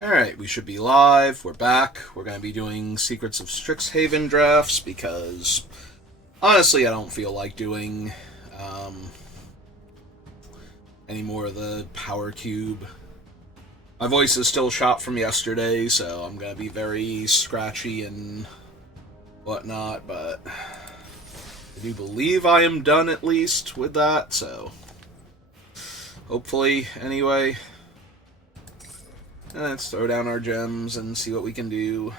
Alright, we should be live. We're back. We're going to be doing Secrets of Strixhaven drafts because, honestly, I don't feel like doing any more of the Power Cube. My voice is still shot from yesterday, so I'm going to be very scratchy and whatnot, but I do believe I am done at least with that, so hopefully, anyway. Let's throw down our gems and see what we can do.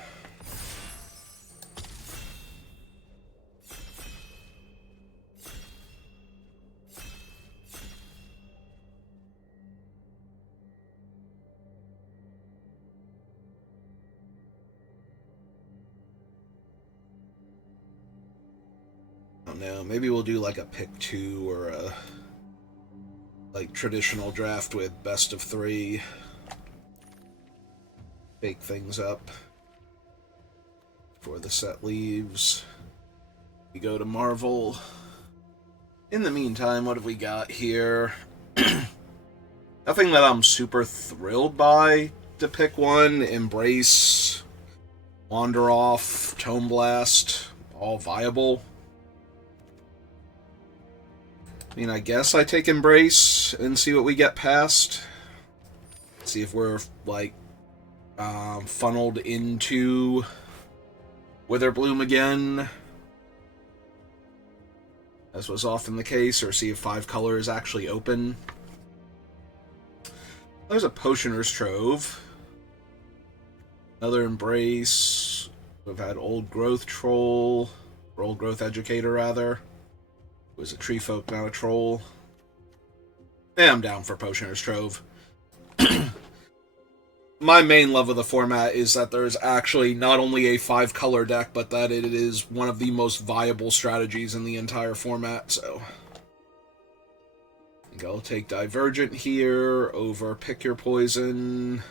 I don't know, maybe we'll do like a pick two or a like traditional draft with best of three. Bake things up before the set leaves. We go to Marvel. In the meantime, what have we got here? Nothing that I'm super thrilled by to pick one. Embrace, Wander Off, Tome Blast, all viable. I mean, I guess I take Embrace and see what we get past. See if we're, like, funneled into Witherbloom again, as was often the case, or see if 5 colors actually open. There's a Potioner's Trove. Another Embrace. We've had Old Growth Troll, or Old Growth Educator, rather. It was a Tree Folk, not a Troll. Yeah, I'm down for Potioner's Trove. My main love of the format is that there's actually not only a 5-color deck, but that it is one of the most viable strategies in the entire format, so I think I'll take Divergent here over Pick Your Poison,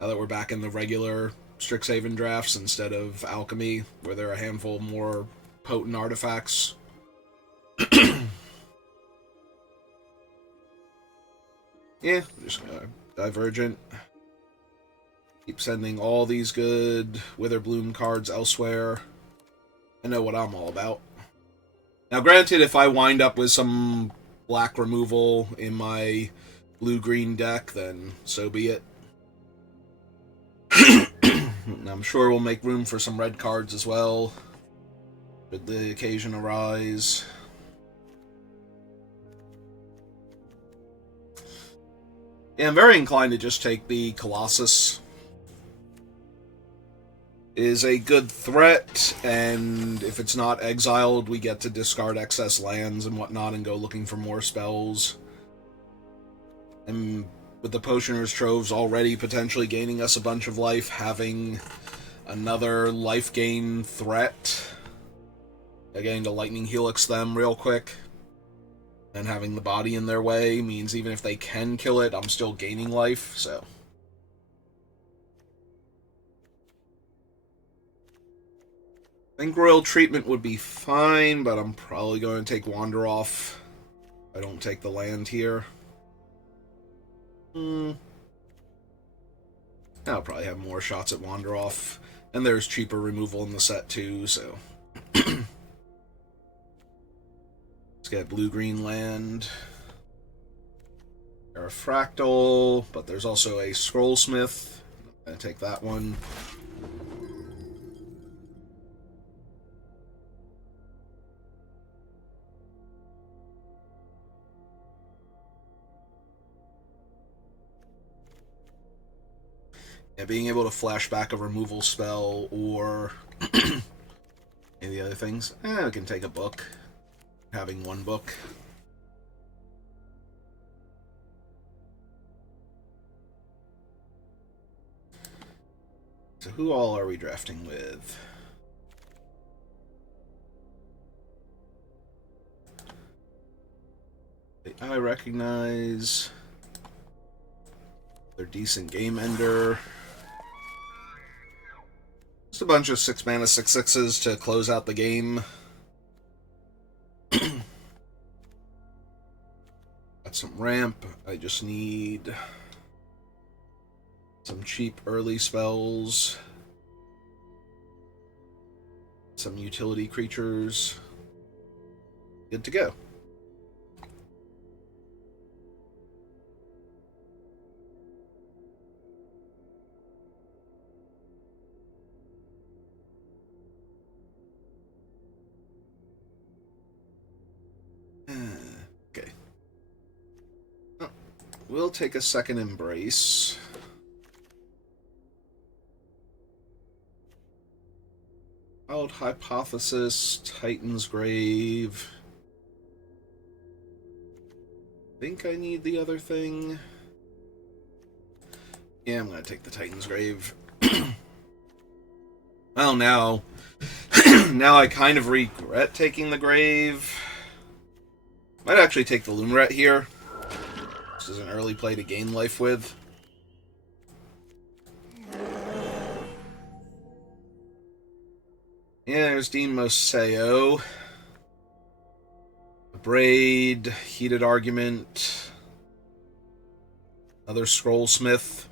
now that we're back in the regular Strixhaven drafts instead of Alchemy, where there are a handful more potent artifacts. Yeah, just gonna Divergent. Keep sending all these good Witherbloom cards elsewhere. I know what I'm all about. Now, granted, if I wind up with some black removal in my blue-green deck, then so be it. I'm sure we'll make room for some red cards as well, should the occasion arise. Yeah, I'm very inclined to just take the Colossus. Is a good threat, and if it's not exiled, we get to discard excess lands and whatnot and go looking for more spells. And with the Potioner's Troves already potentially gaining us a bunch of life, having another life gain threat, getting to Lightning Helix them real quick, and having the body in their way means even if they can kill it, I'm still gaining life, so I think Royal Treatment would be fine, but I'm probably going to take Wander Off. I don't take the land here. I'll probably have more shots at Wander Off. And there's cheaper removal in the set too, so let's get blue-green land. There's a Fractal, but there's also a Scrollsmith. I'm going to take that one. Yeah, being able to flash back a removal spell or any of the other things. We can take a book. Having one book. So who all are we drafting with? I recognize. They're decent game ender. Just a bunch of 6-mana 6/6s to close out the game. Got some ramp. I just need Some cheap early spells. Some utility creatures. Good to go. Okay. Oh, we'll take a second embrace. Wild Hypothesis, Titan's Grave. Think I need the other thing. Yeah, I'm gonna take the Titan's Grave. Well, now I kind of regret taking the Grave. Might actually take the Loomret here. This is an early play to gain life with. Yeah, there's Dean Moseo. Braid, Heated Argument, another Scrollsmith,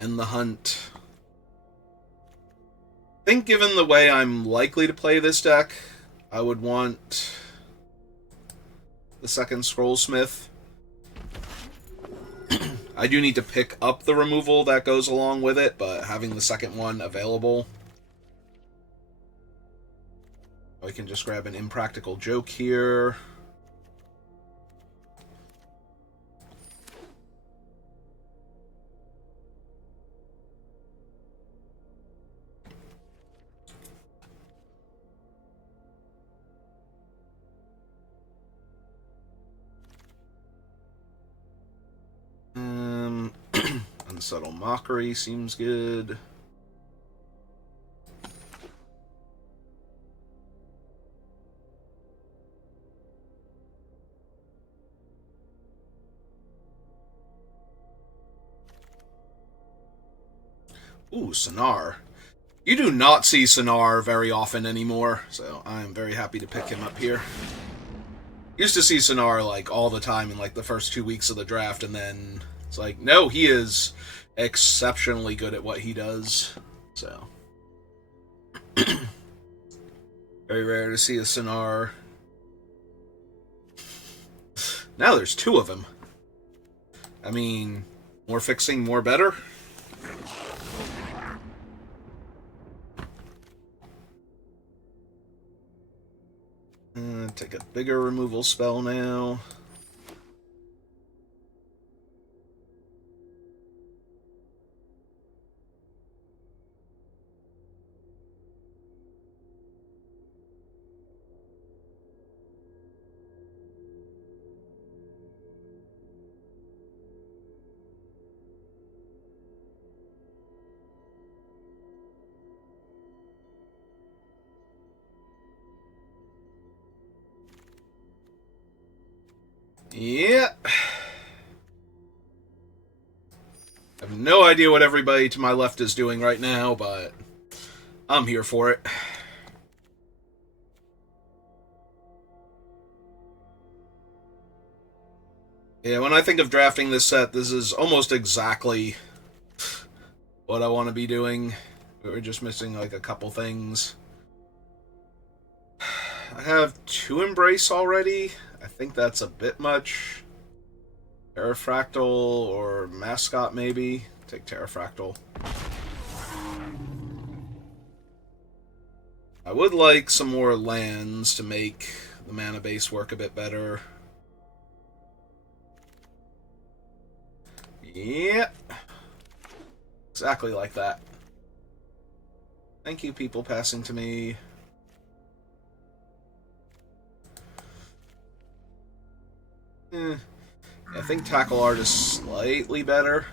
and the Hunt. I think given the way I'm likely to play this deck, I would want the second Scrollsmith. I do need to pick up the removal that goes along with it, but having the second one available, I can just grab an Impractical Joke here. Unsubtle Mockery seems good. Ooh, Sonar. You do not see Sonar very often anymore, so I am very happy to pick him up here. Used to see Sonar, like, all the time in, like, the first 2 weeks of the draft, and then it's like, no, he is exceptionally good at what he does, so. Very rare to see a Sonar. Now there's 2 of them. I mean, more fixing, more better. Take a bigger removal spell now. Yeah. I have no idea what everybody to my left is doing right now, but I'm here for it. Yeah, when I think of drafting this set, this is almost exactly what I want to be doing. We're just missing, like, a couple things. I have 2 Embrace already. I think that's a bit much. Terrafractal or Mascot, maybe. Take Terrafractal. I would like some more lands to make the mana base work a bit better. Yep. Exactly like that. Thank you, people passing to me. I think Tackle Art is slightly better.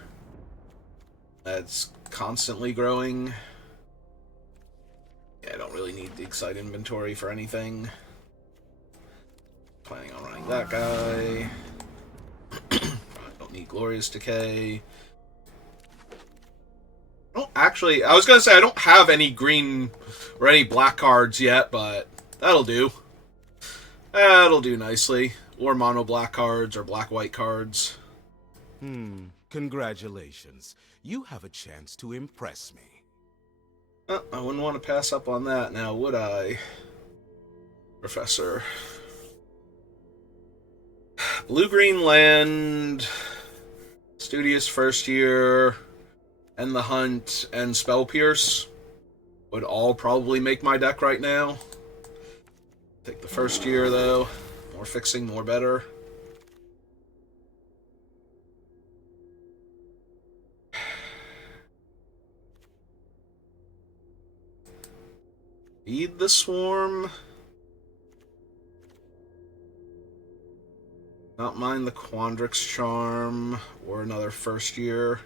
It's constantly growing. Yeah, I don't really need the Excite inventory for anything. Planning on running that guy. I don't need Glorious Decay. Actually, I was going to say I don't have any green or any black cards yet, but that'll do. That'll do nicely. Or mono black cards or black white cards. Congratulations. you have a chance to impress me. I wouldn't want to pass up on that now, would I, Professor? Blue-green land, studious first year, and the hunt, and spell pierce would all probably make my deck right now. Take the first year though. More fixing, more better. Feed the swarm. Not mind the Quandrix charm or another first year.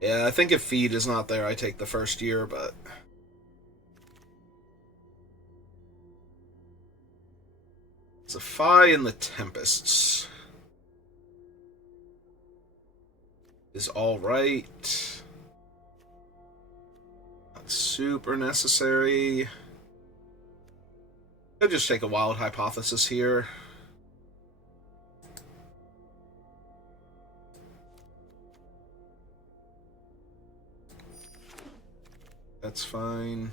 Yeah, I think if feed is not there, I take the first year, but Zephi and the Tempests is alright. Not super necessary. I'll just take a wild hypothesis here. That's fine.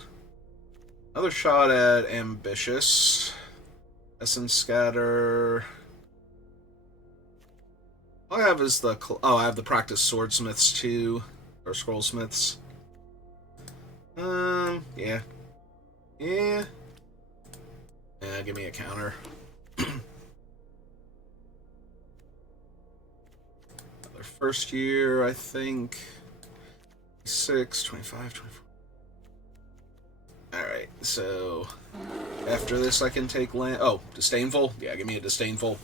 Another shot at Ambitious. Essence Scatter. All I have is the... I have the Practice Swordsmiths too. Or Scrollsmiths. Yeah. Yeah. Yeah, give me a counter. Another first year, I think. 6, 25, 24. Alright, so after this I can take land. Oh, Disdainful? Yeah, give me a Disdainful.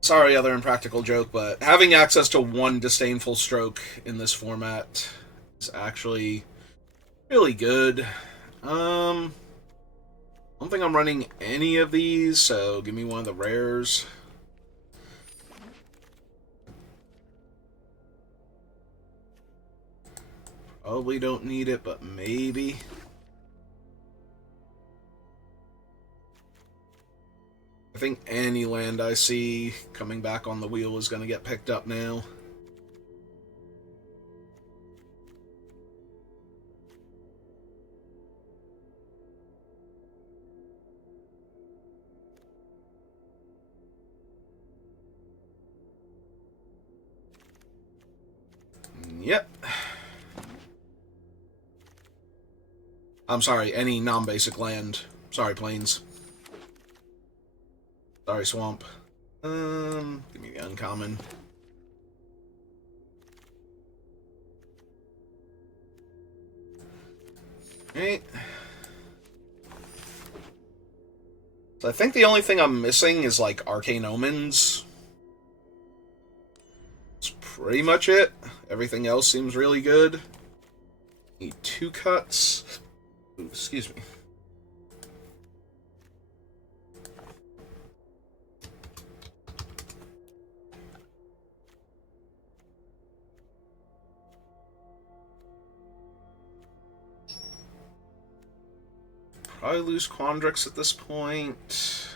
Sorry, other impractical joke, but having access to one Disdainful stroke in this format is actually really good. I don't think I'm running any of these, so give me one of the rares. Probably don't need it, but maybe. I think any land I see coming back on the wheel is going to get picked up now. Yep. I'm sorry, any non-basic land. Sorry, Plains. Sorry, Swamp. Give me the uncommon. Alright. So I think the only thing I'm missing is, like, Arcane Omens. That's pretty much it. Everything else seems really good. Need 2 cuts. Ooh, excuse me. Probably lose Quandrix at this point.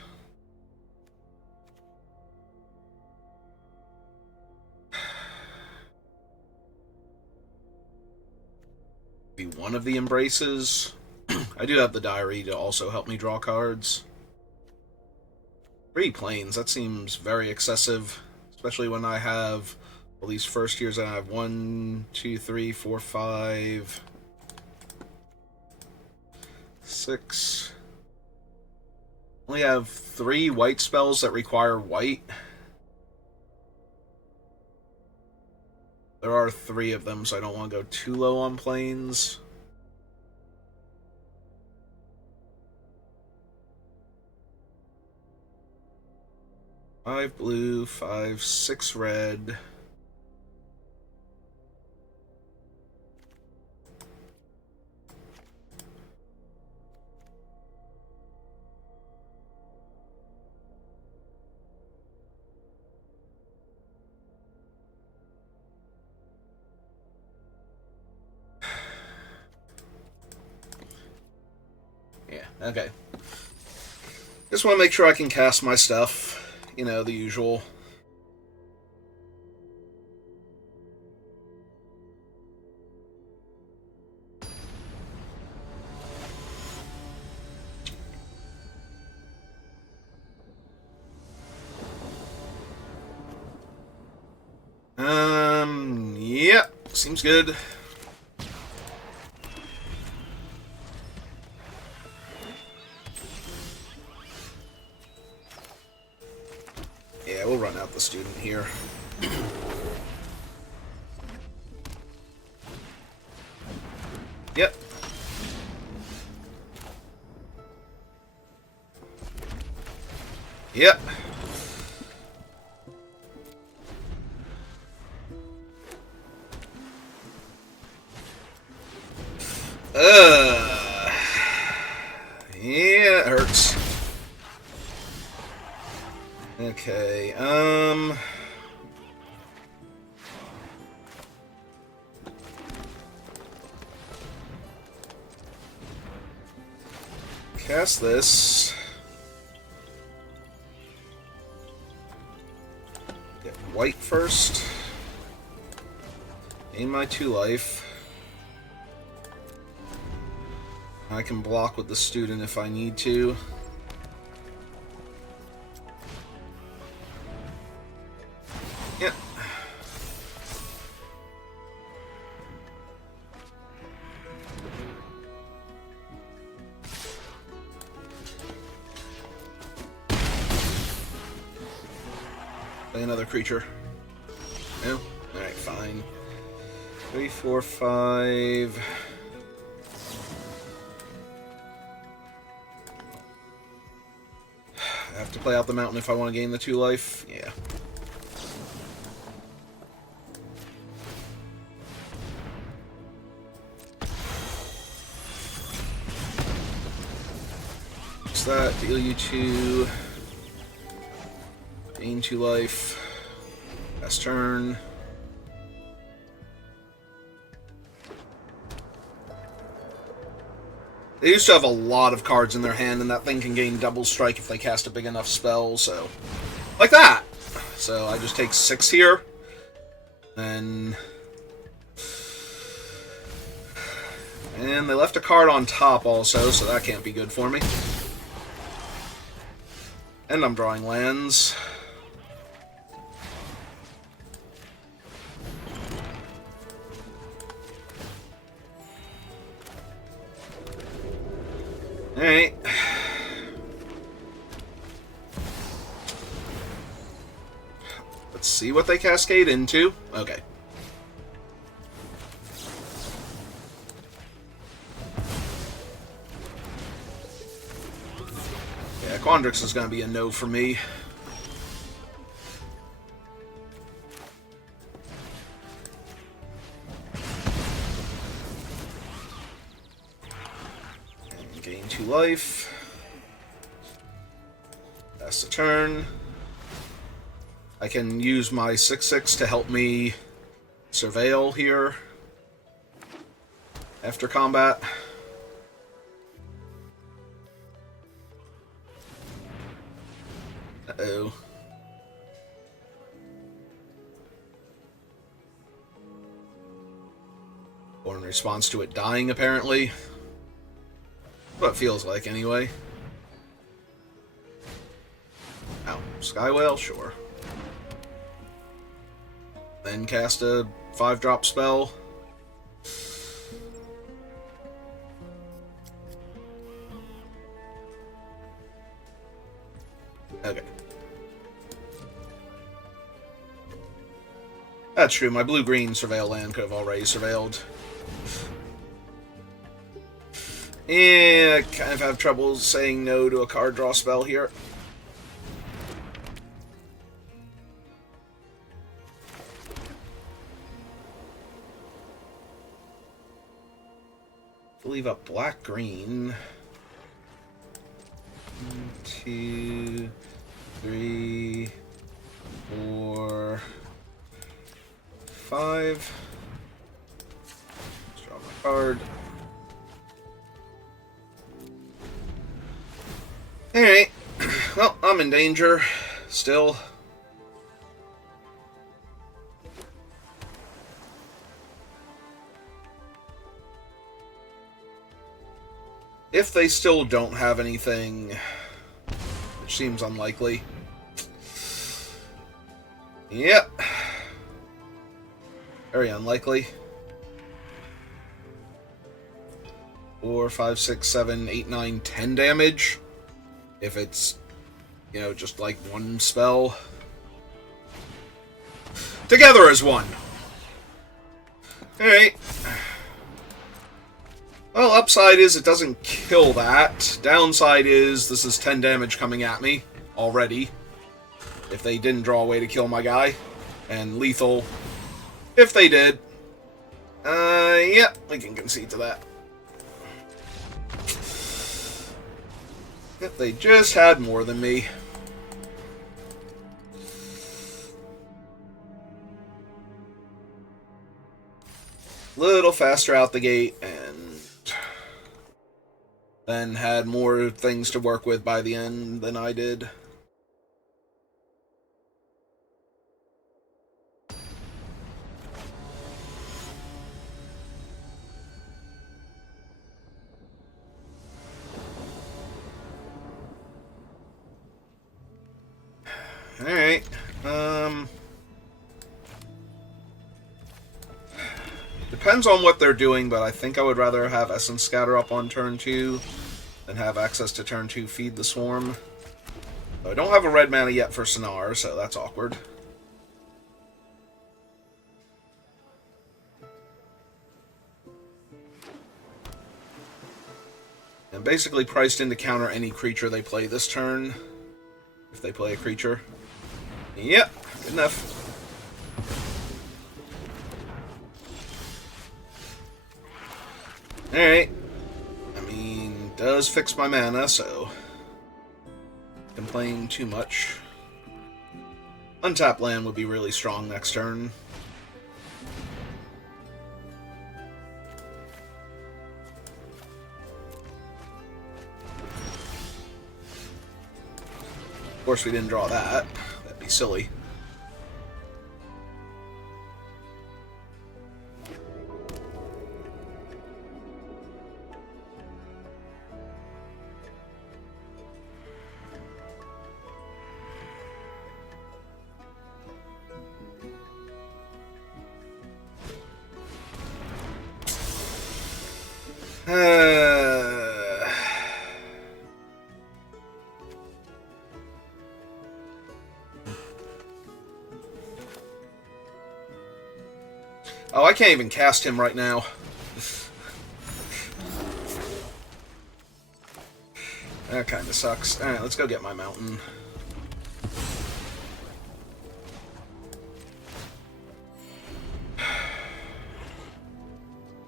Be one of the Embraces. I do have the Diary to also help me draw cards. 3 planes, that seems very excessive. Especially when I have all these first years. I have 1, 2, 3, 4, 5... 6. Only have 3 white spells that require white. There are 3 of them, so I don't want to go too low on planes. Five blue, 5, 6 red. Yeah, okay. Just want to make sure I can cast my stuff. You know, the usual. Yeah, seems good. Yeah, we'll run out the student here. Yep. Yep. Yeah, it hurts. Okay, cast this. Get white first. Gain my 2 life. I can block with the student if I need to. Yep. Play another creature. No? Alright, fine. 3, 4, 5... I have to play out the mountain if I want to gain the 2 life. Yeah. What's that? Deal you 2. Gain 2 life. Last turn. They used to have a lot of cards in their hand, and that thing can gain double strike if they cast a big enough spell, so... Like that! So I just take 6 here. And they left a card on top also, so that can't be good for me. And I'm drawing lands. Alright. Let's see what they cascade into. Okay. Yeah, Quandrix is going to be a no for me. Gain 2 life. That's the turn. I can use my 6/6 to help me surveil here after combat. Uh-oh. Or in response to it dying, apparently. What it feels like, anyway. Oh, Skywhale? Sure. Then cast a 5-drop spell. Okay. That's true, my blue-green surveil land could have already surveilled. Yeah, I kind of have trouble saying no to a card draw spell here. Leave up black-green. 1, 2, 3, 4, 5. Let's draw my card. Alright. I'm in danger. Still. If they still don't have anything, which seems unlikely. Yep. Very unlikely. 4, 5, 6, 7, 8, 9, 10 damage. If it's, you know, just like one spell. Together as one. Alright. Well, upside is it doesn't kill that. Downside is this is 10 damage coming at me already. If they didn't draw a way to kill my guy. And lethal if they did. Yeah, we can concede to that. If they just had more than me. Little faster out the gate, and then had more things to work with by the end than I did. Alright, depends on what they're doing, but I think I would rather have Essence Scatter up on turn 2 than have access to turn 2 Feed the Swarm. I don't have a red mana yet for Sonar, so that's awkward. And basically priced in to counter any creature they play this turn, if they play a creature. Yep, good enough. Alright. I mean, does fix my mana, so complain too much. Untap land would be really strong next turn. Of course, we didn't draw that. That'd be silly. Oh, I can't even cast him right now. That kind of sucks. Alright, let's go get my mountain.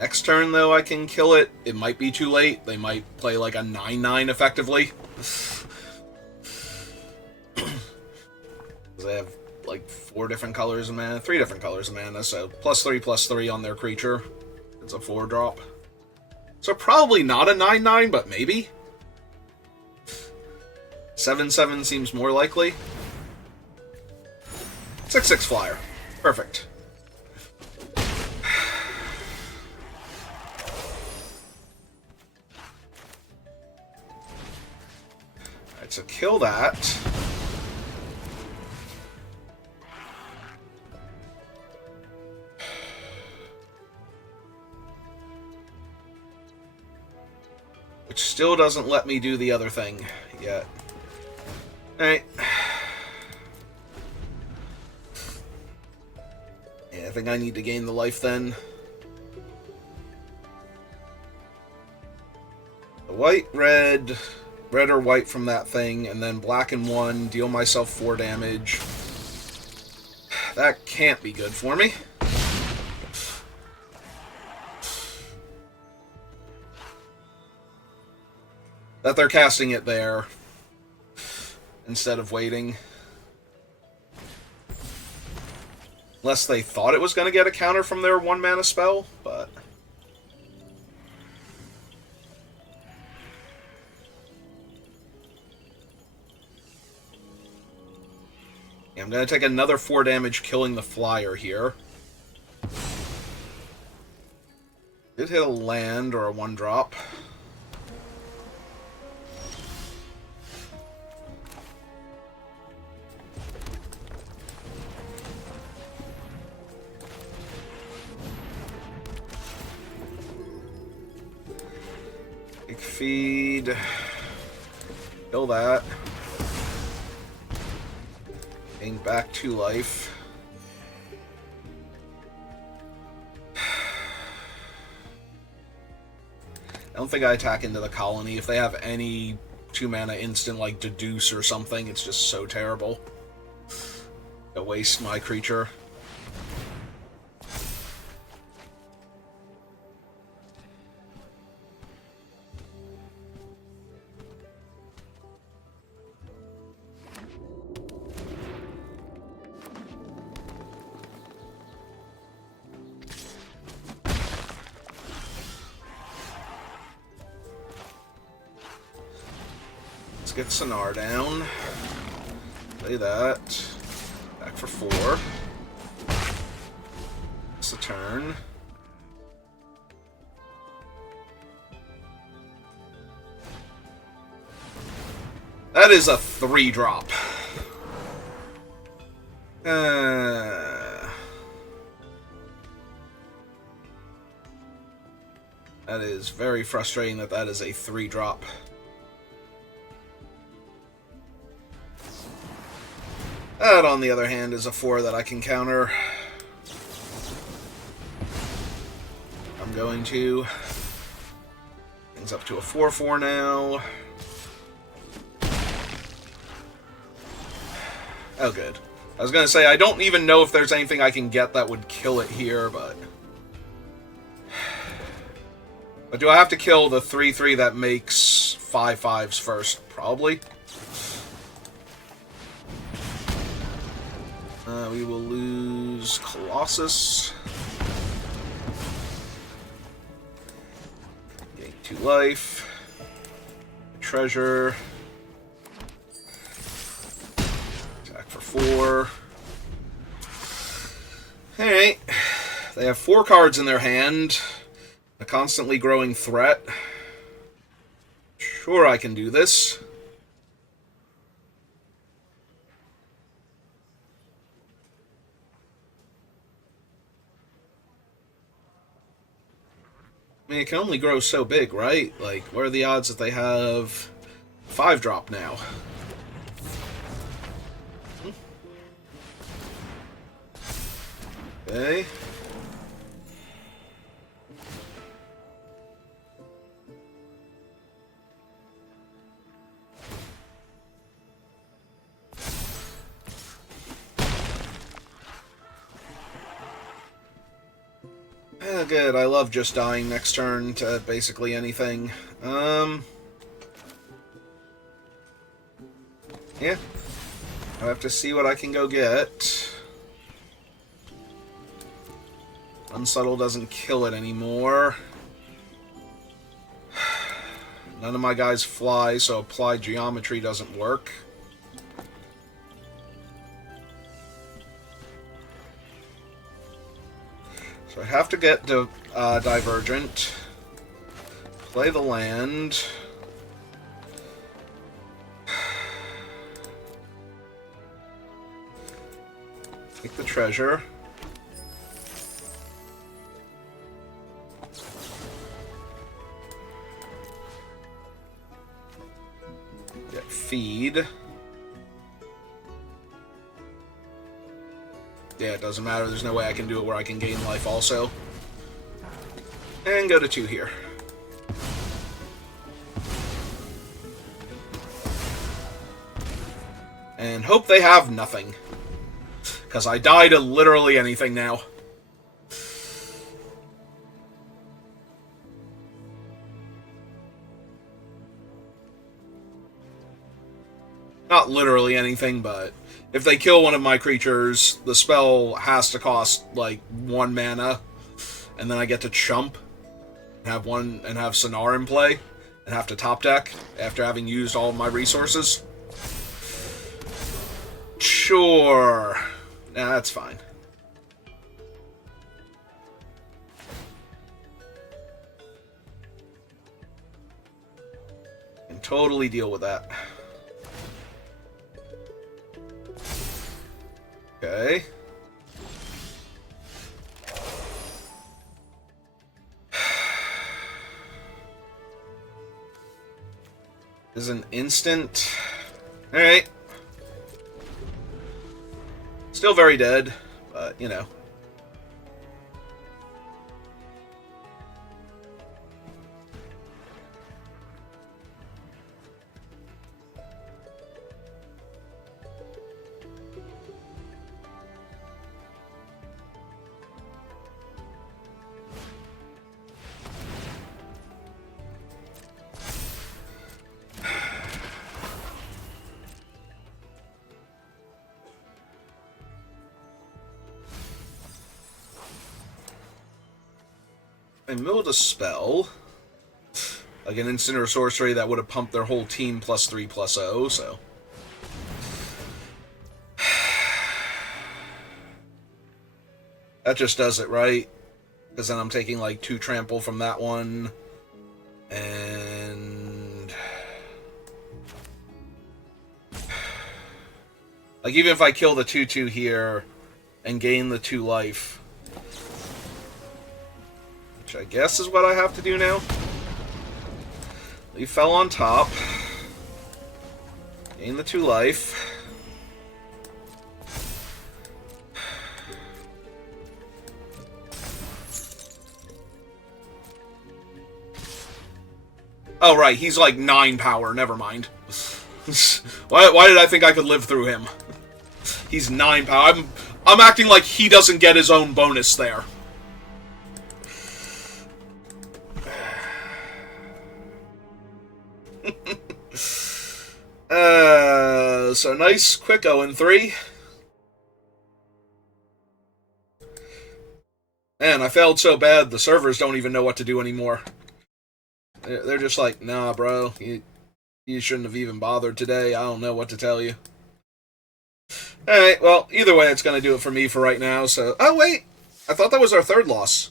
Next turn, though, I can kill it. It might be too late. They might play like a 9/9 effectively. They have like 4 different colors of mana, 3 different colors of mana, so +3/+3 on their creature. It's a 4-drop. So probably not a 9/9, but maybe. 7/7 seems more likely. 6/6 flyer. Perfect. Alright, so kill that. Which still doesn't let me do the other thing yet. Alright. Yeah, I think I need to gain the life then. The white, red or white from that thing, and then black and 1, deal myself 4 damage. That can't be good for me. That they're casting it there instead of waiting. Unless they thought it was going to get a counter from their 1 mana spell, but... going to take another 4 damage killing the flyer here. Did hit a land or a 1-drop. Big feed. Kill that. Gain back 2 life. I don't think I attack into the colony. If they have any 2-mana instant like Deduce or something, it's just so terrible. To waste my creature. Let's get Sonar down. Play that. Back for 4. It's a turn. That is a 3-drop. That is very frustrating that that is a 3-drop. That, on the other hand, is a 4 that I can counter. I'm going to. Things up to a 4/4 now. Oh, good. I was going to say, I don't even know if there's anything I can get that would kill it here, but... But do I have to kill the 3/3 that makes 5/5s first? Probably. We will lose Colossus. Gain 2 life. Treasure. Attack for 4. Alright. They have 4 cards in their hand. A constantly growing threat. Sure, I can do this. I mean, it can only grow so big, right? Like, what are the odds that they have 5-drop now? Okay. Oh, good. I love just dying next turn to basically anything. Yeah. I have to see what I can go get. Unsubtle doesn't kill it anymore. None of my guys fly, so Applied Geometry doesn't work. So I have to get Divergent, play the land, take the treasure, get feed. Yeah, it doesn't matter. There's no way I can do it where I can gain life also. And go to 2 here. And hope they have nothing. Because I die to literally anything now. Not literally anything, but... if they kill one of my creatures, the spell has to cost, like, 1 mana, and then I get to chump, and have Sonar in play, and have to top deck after having used all of my resources. Sure. Nah, that's fine. Can totally deal with that. Okay. Is an instant. Alright. Still very dead, but, you know. I milled a spell. Like an instant or sorcery that would have pumped their whole team +3/+0, so. That just does it, right? Because then I'm taking like 2 trample from that one. And. Like, even if I kill the 2/2 here and gain the 2 life. Which I guess is what I have to do now. He fell on top. Gain the 2 life. Oh, right, he's like 9 power, never mind. Why did I think I could live through him? He's 9 power. I'm acting like he doesn't get his own bonus there. So nice, quick 0-3. Man, I failed so bad, the servers don't even know what to do anymore. They're just like, nah, bro, you shouldn't have even bothered today. I don't know what to tell you. Alright, well, either way, it's going to do it for me for right now, so... Oh, wait! I thought that was our 3rd loss.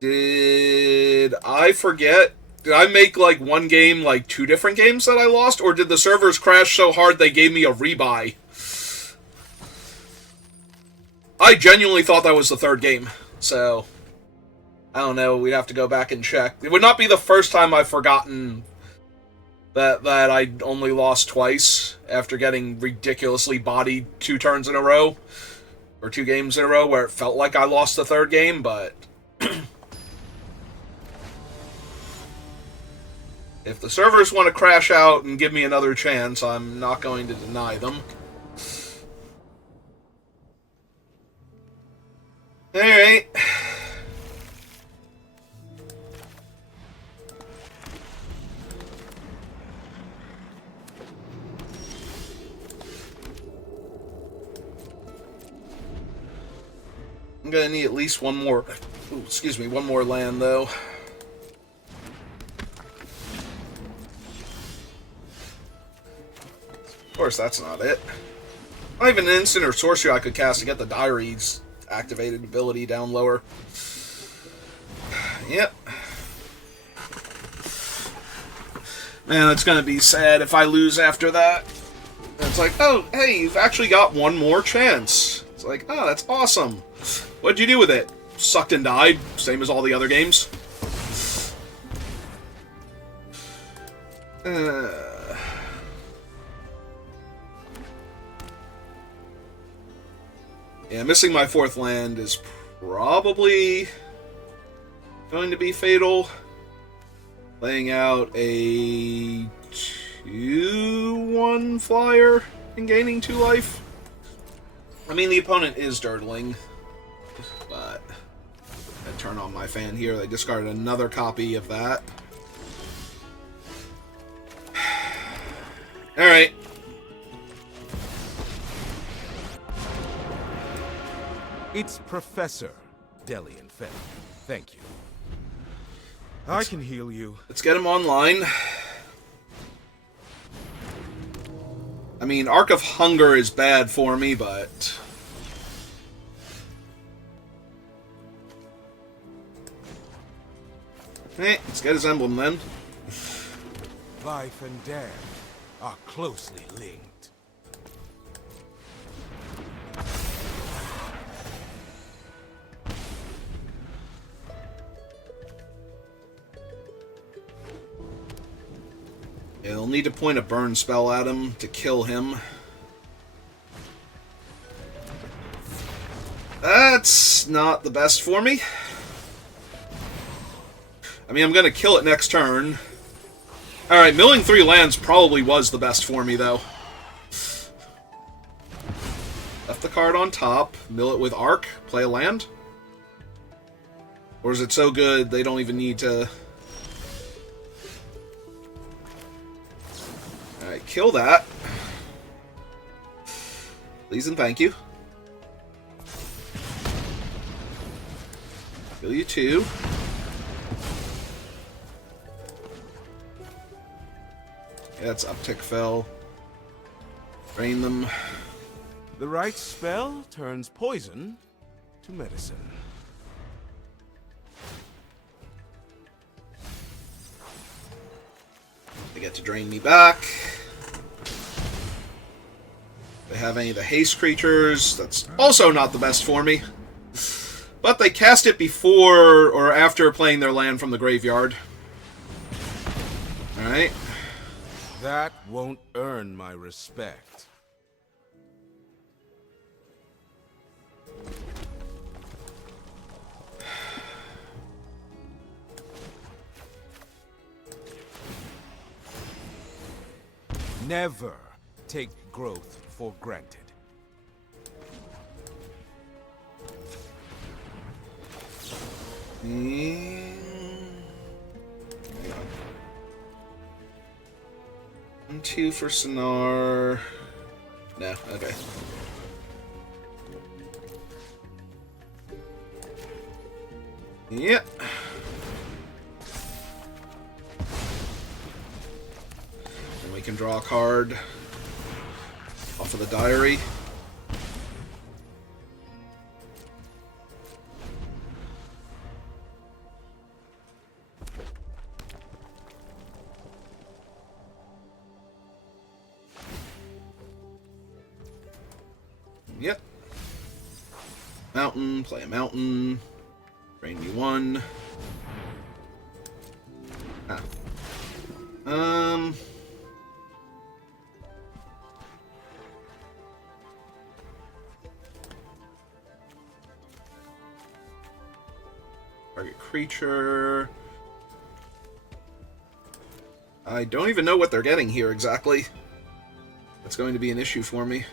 Did I forget? Did I make, like, one game, like, 2 different games that I lost? Or did the servers crash so hard they gave me a rebuy? I genuinely thought that was the 3rd game, so... I don't know, we'd have to go back and check. It would not be the first time I've forgotten that I only lost twice after getting ridiculously bodied 2 turns in a row. Or 2 games in a row where it felt like I lost the 3rd game, but... If the servers want to crash out and give me another chance, I'm not going to deny them. Alright. I'm gonna need at least one more... Ooh, excuse me, one more land, though. Of course, that's not it. Not even an instant or sorcery I could cast to get the Diary's activated ability down lower. Yep. Man, it's gonna be sad if I lose after that. It's like, oh, hey, you've actually got one more chance. It's like, oh, that's awesome. What'd you do with it? Sucked and died, same as all the other games. Yeah, missing my 4th land is probably going to be fatal. Laying out a 2/1 flyer and gaining 2 life. I mean, the opponent is dirtling, but I turn on my fan here. They discarded another copy of that. Alright. It's Professor Delian Fenn. Thank you. I can heal you. Let's get him online. mean, Arc of Hunger is bad for me, but... Hey, let's get his emblem then. Life and death are closely linked. Yeah, they'll need to point a burn spell at him to kill him. That's not the best for me. I mean, I'm going to kill it next turn. Alright, milling 3 lands probably was the best for me, though. Left the card on top, mill it with Arc, play a land? Or is it so good they don't even need to... Alright, kill that. Please and thank you. Kill you too. Yeah, it's uptick fell. Drain them. The right spell turns poison to medicine. They get to drain me back. They have any of the haste creatures. That's also not the best for me. But they cast it before or after playing their land from the graveyard. Alright. That won't earn my respect. Never take growth for granted. Hang on. 1-2 for Sonar. No, okay. Yep. And we can draw a card off of the diary. Yep. Mountain, play a mountain. Drain me 1. Ah. Target creature. I don't even know what they're getting here exactly. That's going to be an issue for me.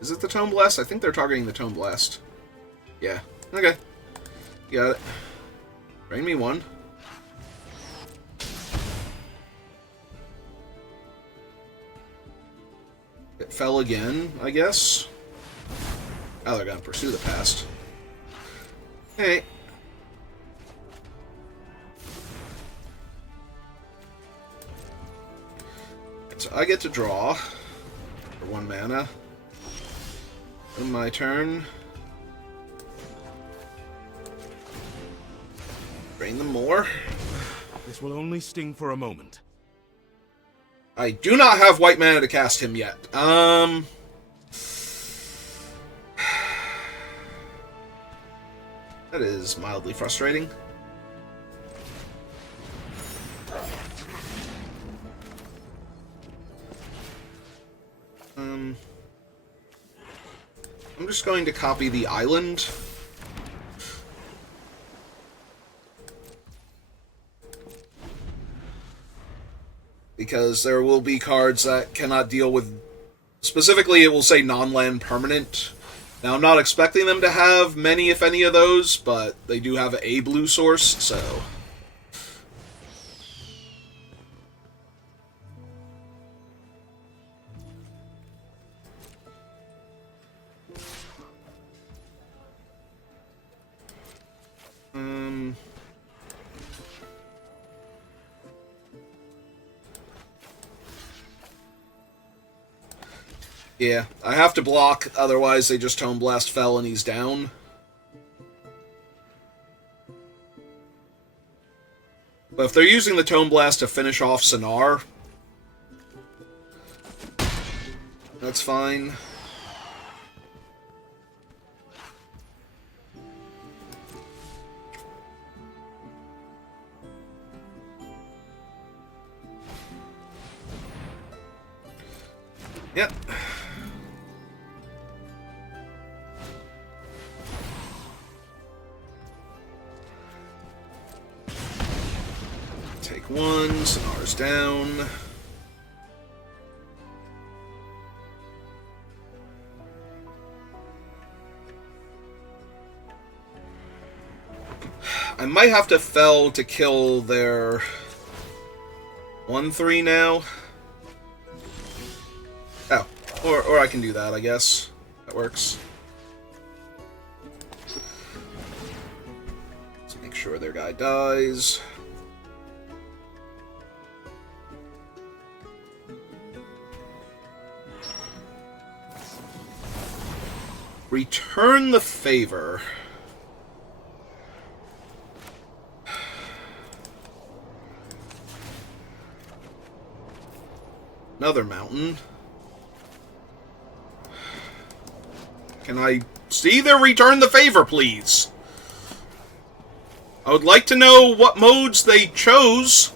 Is it the Tome Blast? I think they're targeting the Tome Blast. Yeah. Okay. Got it. Drain me 1. It fell again, I guess. Oh, they're gonna pursue the past. Hey. So I get to draw for 1 mana. On my turn. Drain them more. This will only sting for a moment. I do not have white mana to cast him yet. That is mildly frustrating. I'm just going to copy the island. Because there will be cards that cannot deal with... Specifically, it will say non-land permanent. Now, I'm not expecting them to have many, if any, of those, but they do have a blue source, so... Yeah, I have to block, otherwise they just Tome Blast Fell and he's down. But if they're using the Tome Blast to finish off Sonar, that's fine. Yep. Take one, Sonar's down. I might have to fell to kill their 1-3 now. Oh, or I can do that, I guess. That works. Let's make sure their guy dies. Return the favor. Another mountain. Can I see their return the favor, please? I would like to know what modes they chose.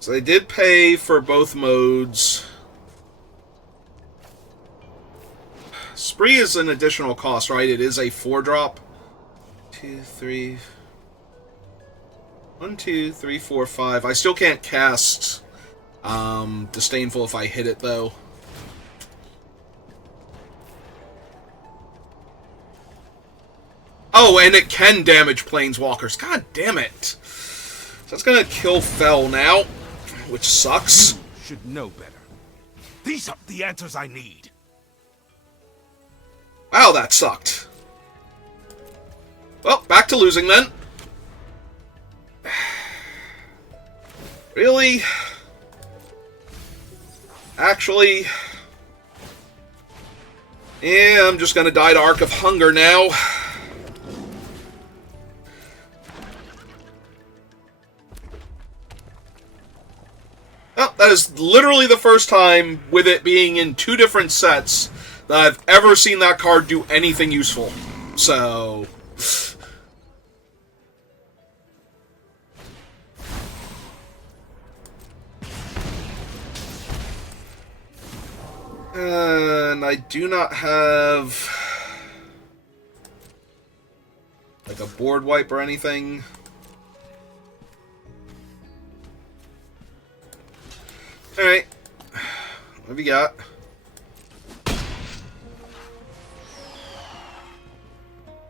So they did pay for both modes. Spree is an additional cost, right? It is a 4-drop. 2, 3... 1, 2, 3, 4, 5. I still can't cast Disdainful if I hit it, though. Oh, and it can damage Planeswalkers. God damn it. So it's gonna kill Fel now, which sucks. You should know better. These are the answers I need. Wow, that sucked. Well, back to losing then. Really? Actually... yeah, I'm just gonna die to Arc of Hunger now. Well, that is literally the first time, with it being in 2 different sets, that I've ever seen that card do anything useful. So... and I do not have... like a board wipe or anything. Alright. What have you got?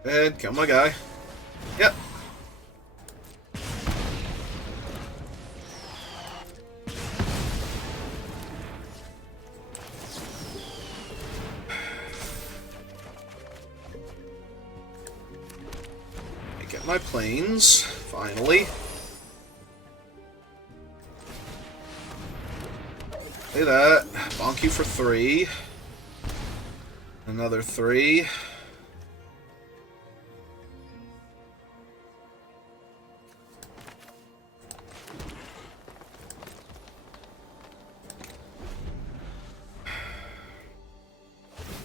Go ahead, kill my guy. Yep. Get my planes, finally. Play that. Bonk you for 3. Another 3.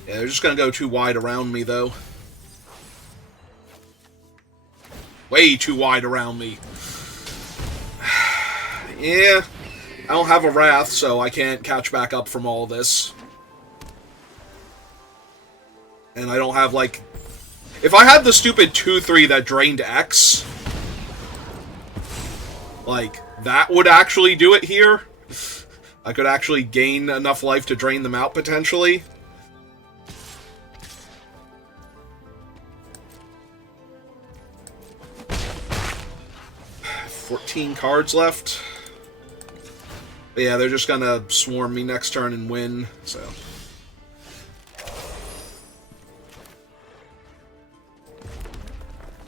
Yeah, they're just gonna go too wide around me, though. Way too wide around me. Yeah. I don't have a Wrath, so I can't catch back up from all this. And I don't have, like... if I had the stupid 2-3 that drained X... like, that would actually do it here. I could actually gain enough life to drain them out, potentially. $14 cards left. But yeah, they're just gonna swarm me next turn and win, so...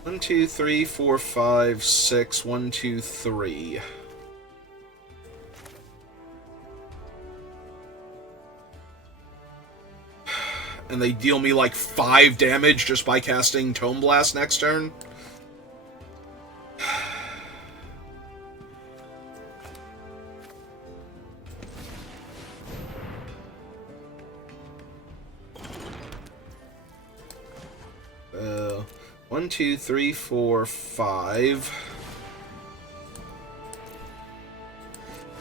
1, 2, 3, 4, 5, 6. 1, 2, 3. and they deal me like 5 damage just by casting Tome Blast next turn. One, two, three, four, 5.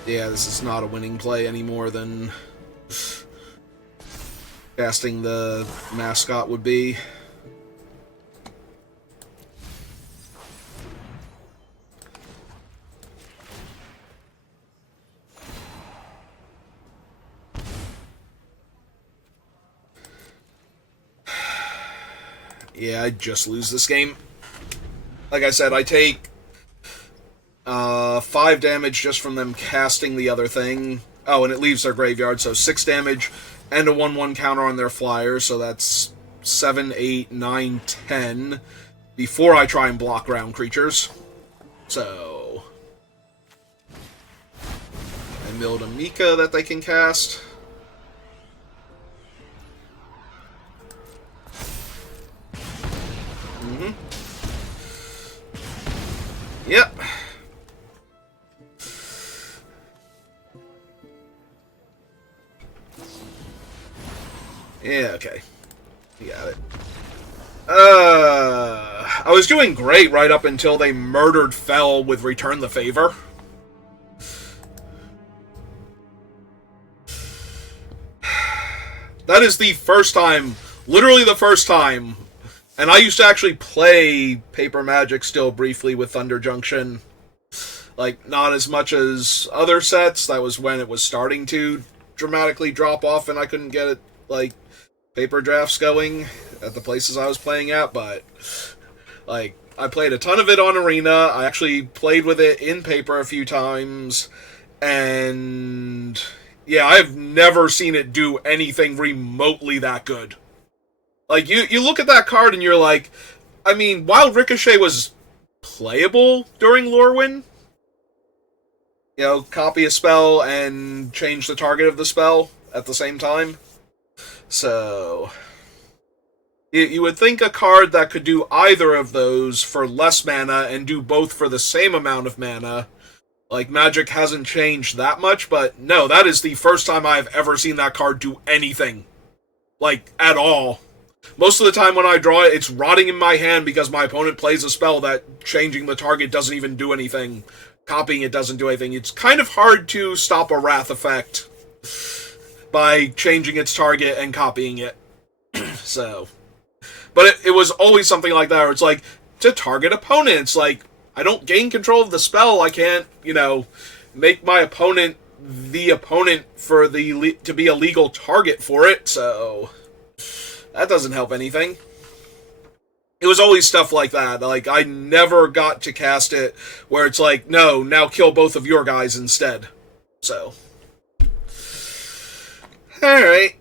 Yeah, this is not a winning play any more than casting the mascot would be. Yeah, I just lose this game. Like I said, I take 5 damage just from them casting the other thing. Oh, and it leaves their graveyard, so 6 damage and a 1/1 counter on their flyer, so that's 7, 8, 9, 10 before I try and block ground creatures. So I build a Mika that they can cast. Yep. Yeah, okay. You got it. I was doing great right up until they murdered Fell with Return the Favor. That is the first time, literally the first time. And I used to actually play Paper Magic still briefly with Thunder Junction. Like, not as much as other sets. That was when it was starting to dramatically drop off and I couldn't get it, like, paper drafts going at the places I was playing at. But, like, I played a ton of it on Arena. I actually played with it in paper a few times. And, yeah, I've never seen it do anything remotely that good. Like, you look at that card and you're like, I mean, Wild Ricochet was playable during Lorwyn. You know, copy a spell and change the target of the spell at the same time. So, you would think a card that could do either of those for less mana and do both for the same amount of mana. Like, Magic hasn't changed that much, but no, that is the first time I've ever seen that card do anything. Like, at all. Most of the time when I draw it, it's rotting in my hand because my opponent plays a spell that changing the target doesn't even do anything. Copying it doesn't do anything. It's kind of hard to stop a Wrath effect by changing its target and copying it. So, but it was always something like that where it's like, to target opponents, like, I don't gain control of the spell, I can't, you know, make my opponent the opponent for to be a legal target for it, so that doesn't help anything. It was always stuff like that. Like, I never got to cast it where it's like, no, now kill both of your guys instead. So. Alright.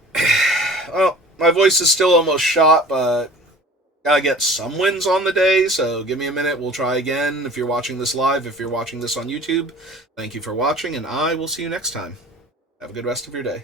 Well, my voice is still almost shot, but gotta get some wins on the day, so give me a minute, we'll try again. If you're watching this live, if you're watching this on YouTube, thank you for watching, and I will see you next time. Have a good rest of your day.